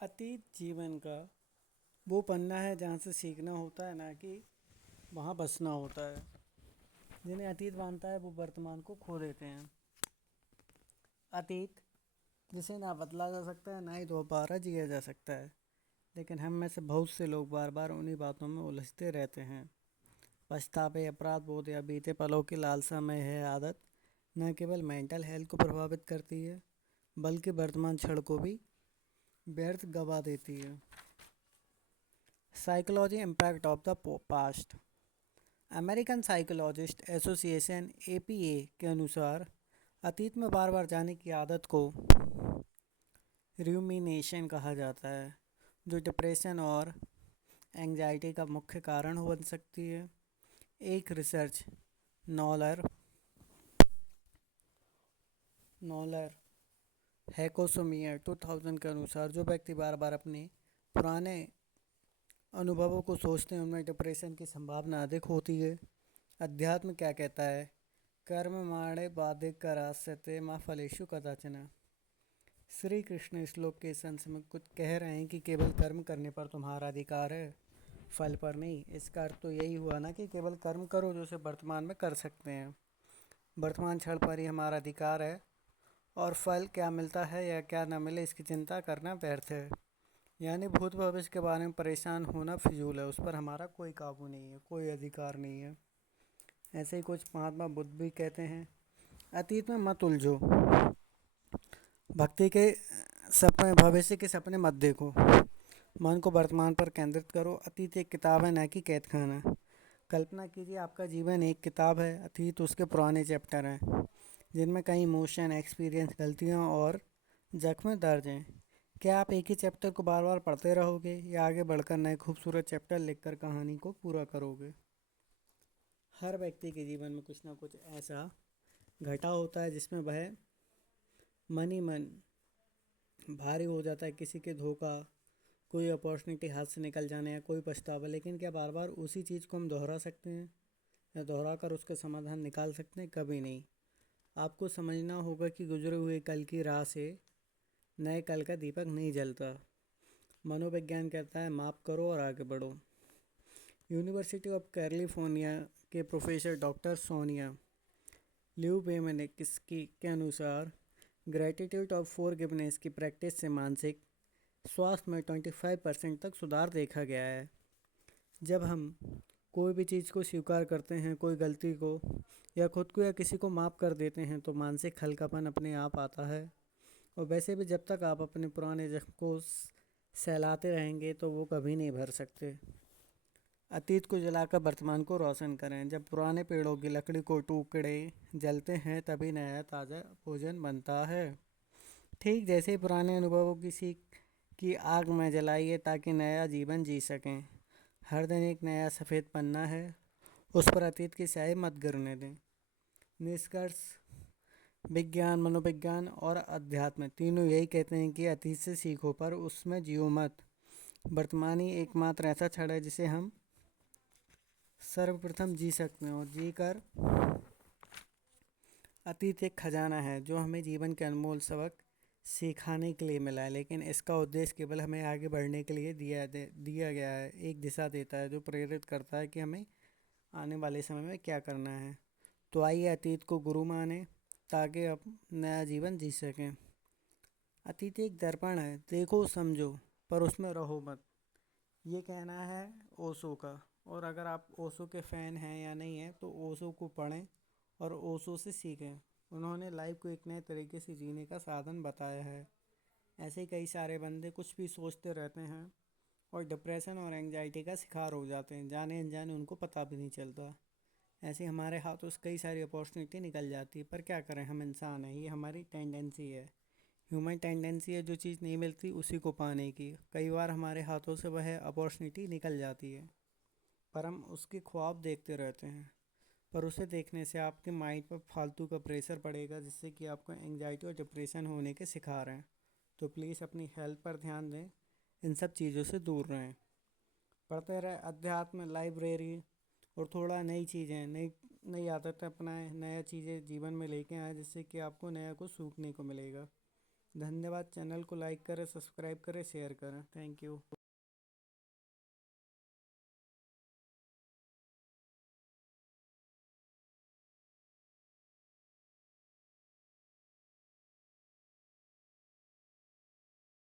अतीत जीवन का वो पन्ना है जहाँ से सीखना होता है, ना कि वहाँ बसना होता है। जिन्हें अतीत मानता है वो वर्तमान को खो देते हैं। अतीत जिसे ना बदला जा सकता है, ना ही दोबारा जिया जा सकता है। लेकिन हम में से बहुत से लोग बार बार उन्हीं बातों में उलझते रहते हैं। पछतावे, अपराध बोध या बीते पलों की लालसा में है आदत न केवल मेंटल हेल्थ को प्रभावित करती है, बल्कि वर्तमान क्षण को भी व्यर्थ गवा देती है। Psychology impact of the past. American psychologist association APA के अनुसार अतीत में बार बार जाने की आदत को रूमिनेशन कहा जाता है, जो डिप्रेशन और एंजाइटी का मुख्य कारण बन सकती है। एक रिसर्च नॉलर नॉलर हैकोसोमियर 2000 के अनुसार जो व्यक्ति बार बार अपने पुराने अनुभवों को सोचते हैं उनमें डिप्रेशन की संभावना अधिक होती है। अध्यात्म क्या कहता है? कर्म माणे बाधे करास्यते माँ फलेषु कदाचन। श्री कृष्ण श्लोक के संस में कुछ कह रहे हैं कि केवल कर्म करने पर तुम्हारा अधिकार है, फल पर नहीं। इसका अर्थ तो यही हुआ ना कि केवल कर्म करो जो उसे वर्तमान में कर सकते हैं। वर्तमान क्षण पर ही हमारा अधिकार है, और फल क्या मिलता है या क्या न मिले इसकी चिंता करना व्यर्थ है। यानी भूत भविष्य के बारे में परेशान होना फिजूल है, उस पर हमारा कोई काबू नहीं है, कोई अधिकार नहीं है। ऐसे ही कुछ महात्मा बुद्ध भी कहते हैं, अतीत में मत उलझो, भक्ति के सपने, भविष्य के सपने मत देखो, मन को वर्तमान पर केंद्रित करो। अतीत एक किताब है, न कि कैद खाना। कल्पना कीजिए आपका जीवन एक किताब है, अतीत उसके पुराने चैप्टर हैं जिनमें कई इमोशन, एक्सपीरियंस, गलतियाँ और जख्म दर्ज हैं। क्या आप एक ही चैप्टर को बार बार पढ़ते रहोगे या आगे बढ़कर नए खूबसूरत चैप्टर लिखकर कहानी को पूरा करोगे? हर व्यक्ति के जीवन में कुछ ना कुछ ऐसा घटा होता है जिसमें वह मन ही मन भारी हो जाता है। किसी के धोखा, कोई अपॉर्चुनिटी हाथ से निकल जाने या कोई पछतावा। लेकिन क्या बार बार उसी चीज़ को हम दोहरा सकते हैं या दोहरा कर उसका समाधान निकाल सकते हैं? कभी नहीं। आपको समझना होगा कि गुजरे हुए कल की राह से नए कल का दीपक नहीं जलता। मनोविज्ञान कहता है माफ़ करो और आगे बढ़ो। यूनिवर्सिटी ऑफ कैलिफोर्निया के प्रोफेसर डॉक्टर सोनिया ल्यूबेमिनिक्स की के अनुसार ग्रेटिट्यूड और फॉरगिवनेस की प्रैक्टिस से मानसिक स्वास्थ्य में 25% तक सुधार देखा गया है। जब हम कोई भी चीज़ को स्वीकार करते हैं, कोई गलती को या खुद को या किसी को माफ़ कर देते हैं, तो मानसिक हल्कापन अपने आप आता है। और वैसे भी जब तक आप अपने पुराने जख्म को सहलाते रहेंगे तो वो कभी नहीं भर सकते। अतीत को जलाकर वर्तमान को रोशन करें। जब पुराने पेड़ों की लकड़ी को टुकड़े जलते हैं तभी नया ताज़ा भोजन बनता है। ठीक जैसे ही पुराने अनुभवों की सीख की आग में जलाइए ताकि नया जीवन जी सकें। हर दिन एक नया सफ़ेद पन्ना है, उस पर अतीत की स्याही मत गिरने दें। निष्कर्ष, विज्ञान, मनोविज्ञान और अध्यात्म तीनों यही कहते हैं कि अतीत से सीखो पर उसमें जियो मत। वर्तमान ही एकमात्र ऐसा क्षण है जिसे हम सर्वप्रथम जी सकते हैं, और जी कर अतीत एक खजाना है जो हमें जीवन के अनमोल सबक सिखाने के लिए मिला है। लेकिन इसका उद्देश्य केवल हमें आगे बढ़ने के लिए दिया गया है। एक दिशा देता है जो प्रेरित करता है कि हमें आने वाले समय में क्या करना है। तो आइए अतीत को गुरु माने ताकि अब नया जीवन जी सकें। अतीत एक दर्पण है, देखो समझो पर उसमें रहो मत। ये कहना है ओशो का। और अगर आप ओशो के फ़ैन हैं या नहीं हैं तो ओशो को पढ़ें और ओशो से सीखें। उन्होंने लाइफ को एक नए तरीके से जीने का साधन बताया है। ऐसे ही कई सारे बंदे कुछ भी सोचते रहते हैं और डिप्रेशन और एंजाइटी का शिकार हो जाते हैं, जाने अनजाने उनको पता भी नहीं चलता। ऐसे हमारे हाथों से कई सारी अपॉर्चुनिटी निकल जाती है, पर क्या करें, हम इंसान हैं, ये हमारी टेंडेंसी है। ह्यूमन टेंडेंसी है जो चीज़ नहीं मिलती उसी को पाने की। कई बार हमारे हाथों से वह अपॉर्चुनिटी निकल जाती है, पर हम उसके ख्वाब देखते रहते हैं। पर उसे देखने से आपके माइंड पर फालतू का प्रेशर पड़ेगा, जिससे कि आपको एंजाइटी और डिप्रेशन होने के शिकार हैं। तो प्लीज़ अपनी हेल्थ पर ध्यान दें, इन सब चीज़ों से दूर रहें। पढ़ते रहे अध्यात्म, लाइब्रेरी, और थोड़ा नई चीज़ें, नई नई आदतें अपनाएं, नया चीज़ें जीवन में लेके आएँ, जिससे कि आपको नया कुछ सीखने को मिलेगा। धन्यवाद। चैनल को लाइक करें, सब्सक्राइब करें, शेयर करें। Thank you.